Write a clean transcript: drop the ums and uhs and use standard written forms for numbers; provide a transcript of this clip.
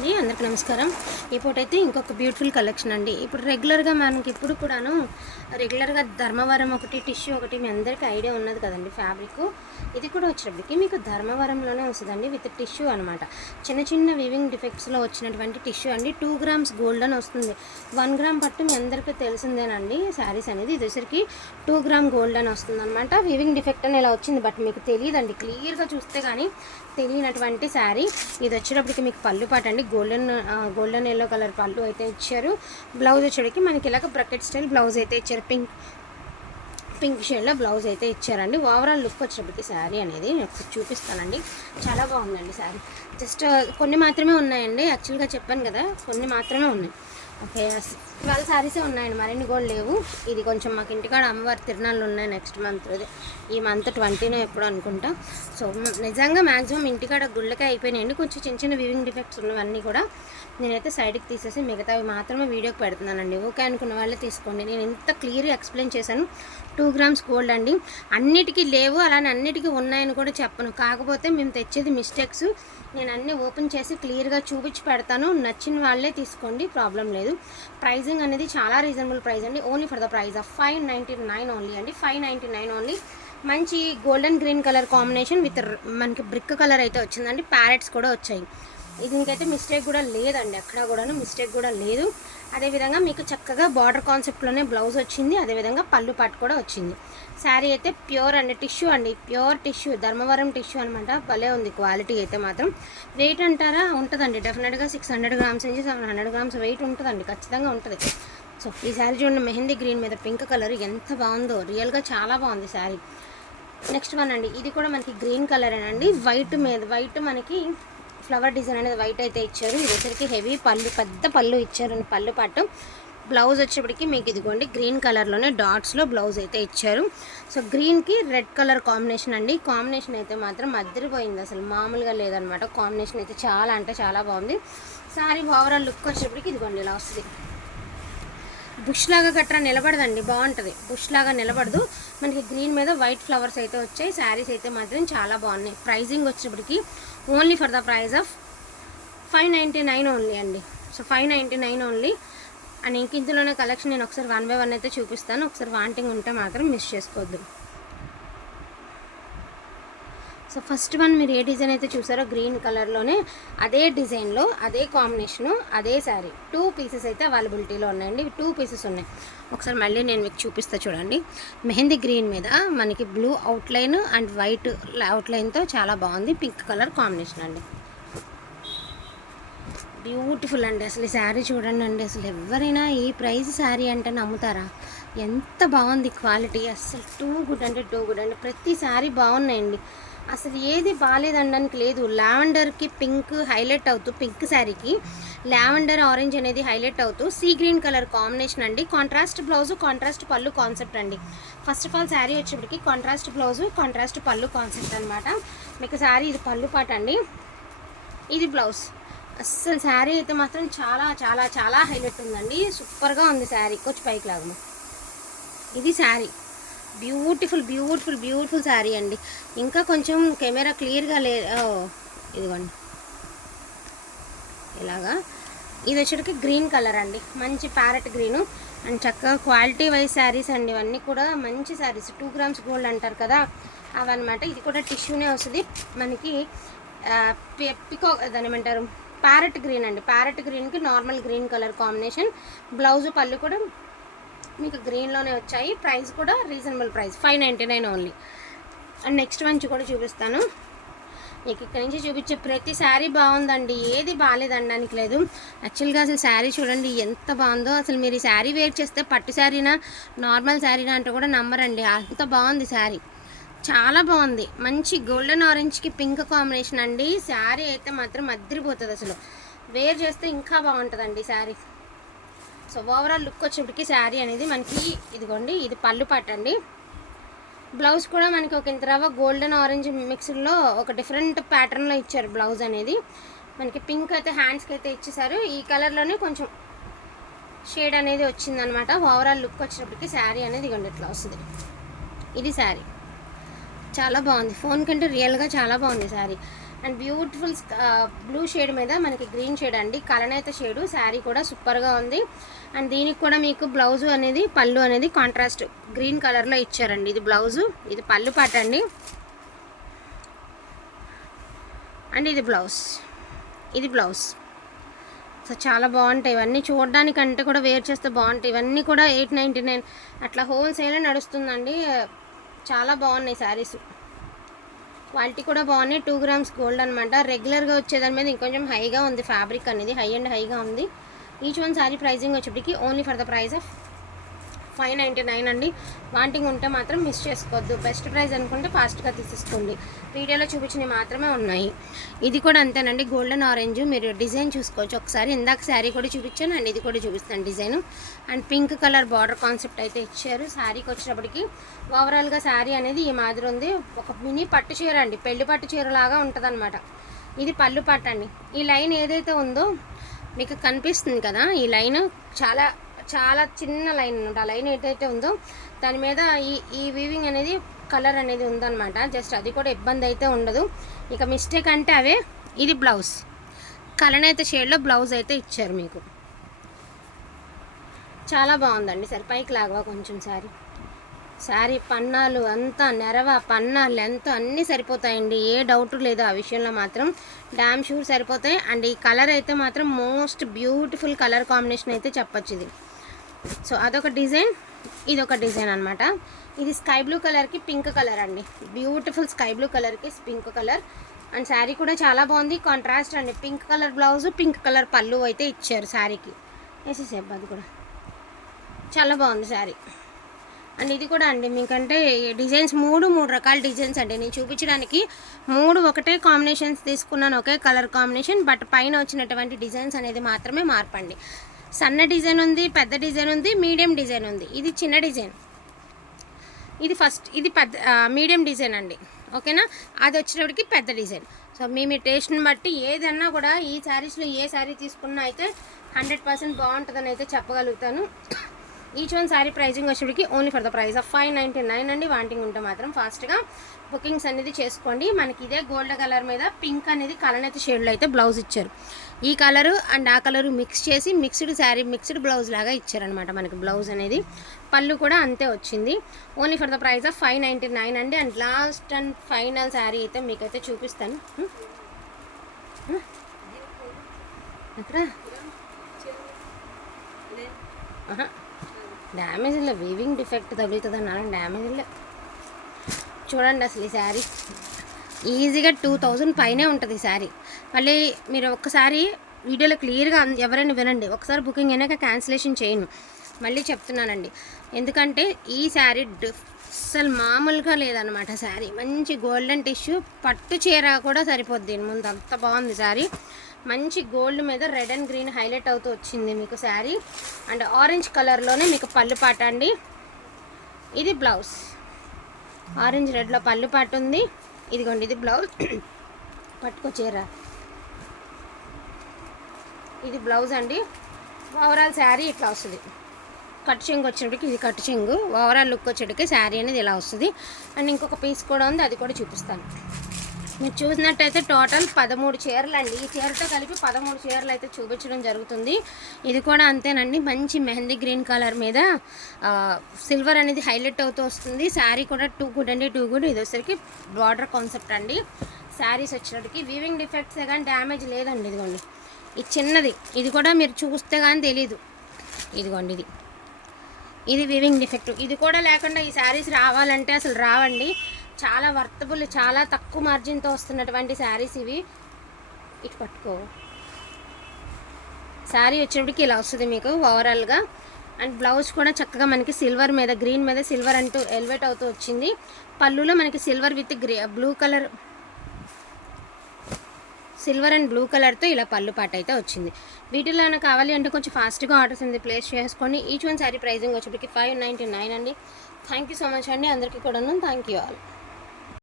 అందరికీ నమస్కారం. ఈ పూట అయితే ఇంకొక బ్యూటిఫుల్ కలెక్షన్ అండి. ఇప్పుడు రెగ్యులర్గా మనకి ఇప్పుడు కూడాను రెగ్యులర్గా ధర్మవరం ఒకటి, టిష్యూ ఒకటి మీ అందరికీ ఐడియా ఉన్నది కదండి. ఫ్యాబ్రిక్ ఇది కూడా వచ్చేటప్పటికి మీకు ధర్మవరంలోనే వస్తుందండి, విత్ టిష్యూ అనమాట. చిన్న చిన్న వివింగ్ డిఫెక్ట్స్లో వచ్చినటువంటి టిష్యూ అండి. 2 grams గోల్డ్ అని వస్తుంది. 1 gram పట్టు మీ అందరికీ తెలిసిందేనండి. శారీస్ అనేది ఇదేసరికి 2 gram గోల్డ్ అని వస్తుంది అనమాట. వివింగ్ డిఫెక్ట్ అని ఇలా వచ్చింది, బట్ మీకు తెలియదండి. క్లియర్గా చూస్తే కానీ తెలియనటువంటి శారీ. ఇది వచ్చేటప్పటికి మీకు పళ్ళు పాట అండి. గోల్డెన్ ఎల్లో కలర్ పళ్ళు అయితే ఇచ్చారు. బ్లౌజ్ వచ్చేటికి మనకి ఇలాగ బ్రకెట్ స్టైల్ బ్లౌజ్ అయితే ఇచ్చారు. పింక్ షేడ్లో బ్లౌజ్ అయితే ఇచ్చారండి. ఓవరాల్ లుక్ వచ్చేటప్పటికి శారీ అనేది నేను చూపిస్తానండి. చాలా బాగుందండి శారీ. జస్ట్ కొన్ని మాత్రమే ఉన్నాయండి. యాక్చువల్గా చెప్పాను కదా, కొన్ని మాత్రమే ఉన్నాయి. ఓకే, ఇవాళ శారీసే ఉన్నాయండి, మరిన్ని కూడా లేవు. ఇది కొంచెం మాకు ఇంటికాడ అమ్మవారి తిరునాళ్ళు ఉన్నాయి నెక్స్ట్ మంత్. ఈ మంత్ 20 ఎప్పుడు అనుకుంటా. సో నిజంగా మ్యాక్సిమం ఇంటికాడ గుళ్ళకే అయిపోయినాయండి. కొంచెం చిన్న చిన్న వివింగ్ డిఫెక్ట్స్ ఉన్నవన్నీ కూడా నేనైతే సైడ్కి తీసేసి మిగతావి మాత్రమే వీడియోకి పెడుతున్నానండి. ఓకే అనుకున్న వాళ్ళే తీసుకోండి. నేను ఇంత క్లియర్గా ఎక్స్ప్లెయిన్ చేశాను. 2 grams గోల్డ్ అండి. అన్నిటికీ లేవు, అలానే అన్నిటికీ ఉన్నాయని కూడా చెప్పను. కాకపోతే మేము తెచ్చేది మిస్టేక్స్. నేను అన్నీ ఓపెన్ చేసి క్లియర్గా చూపించి పెడతాను. నచ్చిన వాళ్ళే తీసుకోండి, ప్రాబ్లం లేదు. ప్రైజింగ్ అనేది చాలా రీజనబుల్ ప్రైస్ అండి. Only for the price of 599 only అండి. 599 ఓన్లీ. మంచి golden green colour combination with మనకి బ్రిక్ కలర్ అయితే వచ్చిందండి. ప్యారెట్స్ కూడా వచ్చాయి. దీనికైతే మిస్టేక్ కూడా లేదండి, ఎక్కడా కూడాను మిస్టేక్ కూడా లేదు. అదేవిధంగా మీకు చక్కగా బార్డర్ కాన్సెప్ట్లోనే బ్లౌజ్ వచ్చింది. అదేవిధంగా పళ్ళు పాటు కూడా వచ్చింది. శారీ అయితే ప్యూర్ అండి, టిష్యూ అండి, ప్యూర్ టిష్యూ, ధర్మవరం టిష్యూ అనమాట. భలే ఉంది క్వాలిటీ అయితే మాత్రం. వెయిట్ అంటారా, ఉంటుందండి డెఫినెట్గా 600 grams నుంచి 700 grams వెయిట్ ఉంటుందండి, ఖచ్చితంగా ఉంటుంది. సో ఈ శారీ చూడండి, మెహందీ గ్రీన్ మీద పింక్ కలర్ ఎంత బాగుందో, రియల్గా చాలా బాగుంది శారీ. నెక్స్ట్ వన్ అండి, ఇది కూడా మనకి గ్రీన్ కలరేనండి. వైట్ మీద వైట్ మనకి ఫ్లవర్ డిజైన్ అనేది వైట్ అయితే ఇచ్చారు. ఇది వచ్చరికి హెవీ పళ్ళు, పెద్ద పళ్ళు ఇచ్చారు. పళ్ళు పాటు బ్లౌజ్ వచ్చేప్పటికి మీకు ఇదిగోండి గ్రీన్ కలర్లోనే డాట్స్లో బ్లౌజ్ అయితే ఇచ్చారు. సో గ్రీన్కి రెడ్ కలర్ కాంబినేషన్ అండి. కాంబినేషన్ అయితే మాత్రం అదిరిపోయింది, అసలు మామూలుగా లేదనమాట. కాంబినేషన్ అయితే చాలా అంటే చాలా బాగుంది. సారీ ఓవరాల్ లుక్ వచ్చేప్పటికి ఇదిగోండి ఇలా వస్తుంది. బుష్ లాగా గట్రా నిలబడదండి, బాగుంటుంది. బుష్ లాగా నిలబడదు. మనకి గ్రీన్ మీద వైట్ ఫ్లవర్స్ అయితే వచ్చాయి. శారీస్ అయితే మాత్రం చాలా బాగున్నాయి. ప్రైజింగ్ వచ్చేప్పటికి only for the price of 599 only అండి. So 599 only. అండ్ ఇంక ఇందులోనే కలెక్షన్ నేను ఒకసారి 1 by 1 అయితే చూపిస్తాను. ఒకసారి వాంటింగ్ ఉంటే మాత్రం మిస్ చేసుకోవద్దు. సో ఫస్ట్ వన్ మీరు ఏ డిజైన్ అయితే చూసారో గ్రీన్ కలర్లోనే అదే డిజైన్లో అదే కాంబినేషను అదే శారీ 2 pieces అయితే అవైలబిలిటీలో ఉన్నాయండి. 2 pieces ఉన్నాయి. ఒకసారి మళ్ళీ నేను మీకు చూపిస్తా చూడండి. మెహందీ గ్రీన్ మీద మనకి బ్లూ అవుట్లైన్ అండ్ వైట్ అవుట్లైన్తో చాలా బాగుంది. పింక్ కలర్ కాంబినేషన్ అండి, బ్యూటిఫుల్ అండి. అసలు ఈ శారీ చూడండి అండి, అసలు ఎవరైనా ఈ ప్రైస్ శారీ అంటే నమ్ముతారా? ఎంత బాగుంది క్వాలిటీ, అసలు టూ గుడ్ అంటే టూ గుడ్ అండి. ప్రతి శారీ బాగున్నాయండి, అసలు ఏది బాగాలేదనడానికి లేదు. లావెండర్కి పింక్ హైలైట్ అవుతూ, పింక్ శారీకి లావెండర్ ఆరెంజ్ అనేది హైలైట్ అవుతూ సీ గ్రీన్ కలర్ కాంబినేషన్ అండి. కాంట్రాస్ట్ బ్లౌజు, కాంట్రాస్ట్ పళ్ళు కాన్సెప్ట్ అండి. ఫస్ట్ ఆఫ్ ఆల్ శారీ వచ్చేప్పటికి కాంట్రాస్ట్ బ్లౌజు, కాంట్రాస్ట్ పళ్ళు కాన్సెప్ట్ అనమాట. మీకు శారీ ఇది పళ్ళు పాట అండి, ఇది బ్లౌజ్. అస్సలు శారీ అయితే మాత్రం చాలా చాలా చాలా హైలైట్ ఉందండి. సూపర్గా ఉంది శారీ. కొంచెం పైకి లాగము. ఇది sari, beautiful beautiful beautiful sari అండి. ఇంకా కొంచెం కెమెరా క్లియర్గా ఇదిగోండి ఇలాగా. ఇది వచ్చేటికి గ్రీన్ కలర్ అండి, మంచి ప్యారెట్ గ్రీను. అండ్ చక్కగా క్వాలిటీ వైజ్ శారీస్ అండి. ఇవన్నీ కూడా మంచి శారీస్. 2 grams గోల్డ్ అంటారు కదా, అవన్నమాట. ఇది కూడా టిష్యూనే వస్తుంది మనకి. పికో దాని ఏమంటారు, ప్యారెట్ గ్రీన్ అండి. ప్యారెట్ గ్రీన్కి normal green colour combination. Blouse పళ్ళు కూడా మీకు గ్రీన్లోనే వచ్చాయి. ప్రైస్ కూడా reasonable price 599 only. And next మంచి కూడా చూపిస్తాను మీకు. ఇక్కడి నుంచి చూపించే ప్రతి శారీ బాగుందండి, ఏది బాగాలేదనడానికి లేదు. యాక్చువల్గా అసలు శారీ చూడండి ఎంత బాగుందో. అసలు మీరు ఈ శారీ వేర్ చేస్తే పట్టు శారీనా నార్మల్ శారీనా అంటే కూడా నమ్మరండి, అంత బాగుంది శారీ. చాలా బాగుంది. మంచి గోల్డెన్ ఆరెంజ్కి పింక్ కాంబినేషన్ అండి. శారీ అయితే మాత్రం అదిరిపోతుంది, అసలు వేర్ చేస్తే ఇంకా బాగుంటుందండి శారీ. సో ఓవరాల్ లుక్ వచ్చేప్పటికి శారీ అనేది మనకి ఇదిగోండి, ఇది పళ్ళు పట్టండి. బ్లౌజ్ కూడా మనకి ఒక ఇంత రవ్వ గోల్డెన్ ఆరెంజ్ మిక్స్డ్లో ఒక డిఫరెంట్ ప్యాటర్న్లో ఇచ్చారు బ్లౌజ్ అనేది. మనకి పింక్ అయితే హ్యాండ్స్కి అయితే ఇచ్చేసారు. ఈ కలర్లోనే కొంచెం షేడ్ అనేది వచ్చిందనమాట. ఓవరాల్ లుక్ వచ్చేటప్పటికి శారీ అనేది ఇదిగోండి ఇట్లా వస్తుంది. ఇది శారీ చాలా బాగుంది. ఫోన్ కంటే రియల్గా చాలా బాగుంది sari. And beautiful blue shade మీద మనకి గ్రీన్ షేడ్ అండి, కలనేత షేడు. శారీ కూడా సూపర్గా ఉంది. అండ్ దీనికి కూడా మీకు బ్లౌజు అనేది పళ్ళు అనేది కాంట్రాస్ట్ గ్రీన్ కలర్లో ఇచ్చారండి. ఇది బ్లౌజు, ఇది పళ్ళు పాట అండి. అండ్ ఇది బ్లౌజ్, ఇది బ్లౌజ్. సో చాలా బాగుంటాయి ఇవన్నీ, చూడడానికంటే కూడా వేర్ చేస్తే బాగుంటాయి. ఇవన్నీ కూడా 899 అట్లా హోల్సేల్ నడుస్తుందండి. చాలా బాగున్నాయి శారీస్, క్వాలిటీ కూడా బాగున్నాయి. 2 grams గోల్డ్ అనమాట. రెగ్యులర్గా వచ్చేదాని మీద ఇంకొంచెం హైగా ఉంది ఫ్యాబ్రిక్ అనేది, హై అండ్ హైగా ఉంది. ఈచ్ వన్ శారీ ప్రైజింగ్ వచ్చేప్పటికి only for the price of 599 అండి. వాంటింగ్ ఉంటే మాత్రం మిస్ చేసుకోవద్దు. బెస్ట్ ప్రైస్ అనుకుంటే ఫాస్ట్గా తీసేసుకోండి. వీడియోలో చూపించినవి మాత్రమే ఉన్నాయి. ఇది కూడా అంతేనండి, గోల్డెన్ ఆరెంజ్. మీరు డిజైన్ చూసుకోవచ్చు ఒకసారి. ఇందాక శారీ కూడా చూపించాను అండ్ ఇది కూడా చూపిస్తాను design. And pink colour border concept అయితే ఇచ్చారు. శారీకి వచ్చినప్పటికి ఓవరాల్గా శారీ అనేది ఈ మాదిరి ఉంది. ఒక మినీ పట్టు చీర అండి, పెళ్లి పట్టు చీర లాగా ఉంటుందన్నమాట. ఇది పళ్ళు పట్టు అండి. ఈ లైన్ ఏదైతే ఉందో మీకు కనిపిస్తుంది కదా, ఈ లైన్ చాలా చాలా చిన్న లైన్ అనమాట. ఆ లైన్ ఏదైతే ఉందో దాని మీద ఈ వీవింగ్ అనేది కలర్ అనేది ఉందన్నమాట. జస్ట్ అది కూడా ఇబ్బంది అయితే ఉండదు. ఇక మిస్టేక్ అంటే అవే. ఇది బ్లౌజ్, కలనైతే షేడ్లో బ్లౌజ్ అయితే ఇచ్చారు మీకు. చాలా బాగుందండి. సరే పైకి లాగవా కొంచెం శారీ పన్నాలు అంతా నెరవ, పన్నా లెంత్ అన్నీ సరిపోతాయండి. ఏ డౌట్ లేదు ఆ విషయంలో మాత్రం, డామ్ షూర్ సరిపోతాయి. అండ్ ఈ కలర్ అయితే మాత్రం మోస్ట్ బ్యూటిఫుల్ కలర్ కాంబినేషన్ అయితే చెప్పచ్చు ఇది. సో అదొక డిజైన్, ఇది ఒక డిజైన్ అనమాట. ఇది స్కై బ్లూ కలర్కి పింక్ కలర్ అండి, బ్యూటిఫుల్ స్కై బ్లూ కలర్కి పింక్ కలర్. అండ్ శారీ కూడా చాలా బాగుంది, కాంట్రాస్ట్ అండి. Pink colour blouse, pink colour పళ్ళు అయితే ఇచ్చారు శారీకి. వేసేసేపు అది కూడా చాలా బాగుంది శారీ. అండ్ ఇది కూడా అండి మీకంటే డిజైన్స్ మూడు రకాల డిజైన్స్ అండి నేను చూపించడానికి. 3 ఒకటే కాంబినేషన్స్ తీసుకున్నాను, ఒకే కలర్ కాంబినేషన్. బట్ పైన వచ్చినటువంటి డిజైన్స్ అనేది మాత్రమే మార్పండి. సన్న డిజైన్ ఉంది, పెద్ద డిజైన్ ఉంది, మీడియం డిజైన్ ఉంది. ఇది చిన్న డిజైన్, ఇది ఫస్ట్, ఇది పెద్ద మీడియం డిజైన్ అండి. ఓకేనా, అది వచ్చేటప్పటికి పెద్ద డిజైన్. సో మీ టేస్ట్ని బట్టి ఏదన్నా కూడా ఈ శారీస్లో ఏ శారీ తీసుకున్నా అయితే 100% బాగుంటుందని అయితే చెప్పగలుగుతాను. ఈచ్ వన్ శారీ ప్రైజింగ్ వచ్చేటికి only for the price of 599 అండి. వాంటింగ్ ఉంటే మాత్రం ఫాస్ట్గా బుకింగ్స్ అనేది చేసుకోండి. మనకి ఇదే గోల్డ్ కలర్ మీద పింక్ అనేది కలనేత షేడ్లో అయితే బ్లౌజ్ ఇచ్చారు. ఈ కలరు అండ్ ఆ కలరు మిక్స్ చేసి మిక్స్డ్ శారీ, మిక్స్డ్ బ్లౌజ్ లాగా ఇచ్చారనమాట మనకి బ్లౌజ్ అనేది. పళ్ళు కూడా అంతే వచ్చింది. Only for the price of 599 అండి. And last and final sari అయితే మీకైతే చూపిస్తాను. అక్కడ డ్యామేజ్లో వీవింగ్ డిఫెక్ట్ తగులుతుంది అన్నాను, డ్యామేజ్లో చూడండి. అసలు ఈ శారీ ఈజీగా 2000 పైనే ఉంటుంది ఈ శారీ. మళ్ళీ మీరు ఒక్కసారి వీడియోలో క్లియర్గా ఎవరైనా వినండి, ఒకసారి బుకింగ్ అయినాక క్యాన్సిలేషన్ చేయను. మళ్ళీ చెప్తున్నానండి, ఎందుకంటే ఈ శారీ అసలు మామూలుగా లేదనమాట. శారీ మంచి గోల్డెన్ టిష్యూ పట్టు చీర కూడా సరిపోద్ది ముందు, అంత బాగుంది శారీ. మంచి గోల్డ్ మీద రెడ్ అండ్ గ్రీన్ హైలైట్ అవుతూ వచ్చింది మీకు శారీ. అండ్ ఆరెంజ్ కలర్లోనే మీకు పళ్ళు పాట అండి. ఇది బ్లౌజ్, ఆరెంజ్ రెడ్లో పళ్ళు పాట ఉంది. ఇదిగోండి ఇది బ్లౌజ్, పట్టుకొచ్చేరా. ఇది బ్లౌజ్ అండి. ఓవరాల్ శారీ ఇట్లా వస్తుంది. కట్ చెంగు వచ్చేటికి ఇది కట్ చెంగు. ఓవరాల్ లుక్ వచ్చేటికి శారీ అనేది ఇలా వస్తుంది. అండ్ ఇంకొక పీస్ కూడా ఉంది, అది కూడా చూపిస్తాను. మీరు చూసినట్టయితే టోటల్ 13 చీరలు అండి. ఈ చీరతో కలిపి 13 చీరలు అయితే చూపించడం జరుగుతుంది. ఇది కూడా అంతేనండి, మంచి మెహందీ గ్రీన్ కలర్ మీద సిల్వర్ అనేది హైలైట్ అవుతూ వస్తుంది. శారీ కూడా టూ గుడ్ అండి, టూ గుడ్. ఇది వచ్చేసరికి బార్డర్ కాన్సెప్ట్ అండి. శారీస్ వచ్చేటికి వీవింగ్ డిఫెక్ట్స్ కానీ డ్యామేజ్ లేదండి. ఇదిగోండి ఇది చిన్నది, ఇది కూడా మీరు చూస్తే కానీ తెలీదు. ఇదిగోండి ఇది వీవింగ్ డిఫెక్ట్. ఇది కూడా లేకుండా ఈ శారీస్ రావాలంటే అసలు రావండి. చాలా వర్తబుల్, చాలా తక్కువ మార్జిన్తో వస్తున్నటువంటి శారీస్ ఇవి. ఇటు పట్టుకో. శారీ వచ్చేటికి ఇలా వస్తుంది మీకు ఓవరాల్గా. అండ్ బ్లౌజ్ కూడా చక్కగా మనకి సిల్వర్ మీద, గ్రీన్ మీద సిల్వర్ అంటూ ఎలివేట్ అవుతూ వచ్చింది. పళ్ళులో మనకి silver with blue colour, silver and blue కలర్తో ఇలా పళ్ళు పాట అయితే వచ్చింది. వీటిలో ఏమైనా కావాలి అంటే కొంచెం ఫాస్ట్గా ఆర్డర్స్ అనేది ప్లేస్ చేసుకొని ఈచ్ వన్ శారీ ప్రైజింగ్ వచ్చేప్పటికి 599 అండి. థ్యాంక్ యూ సో మచ్ అండి అందరికీ కూడాను. Thank you all.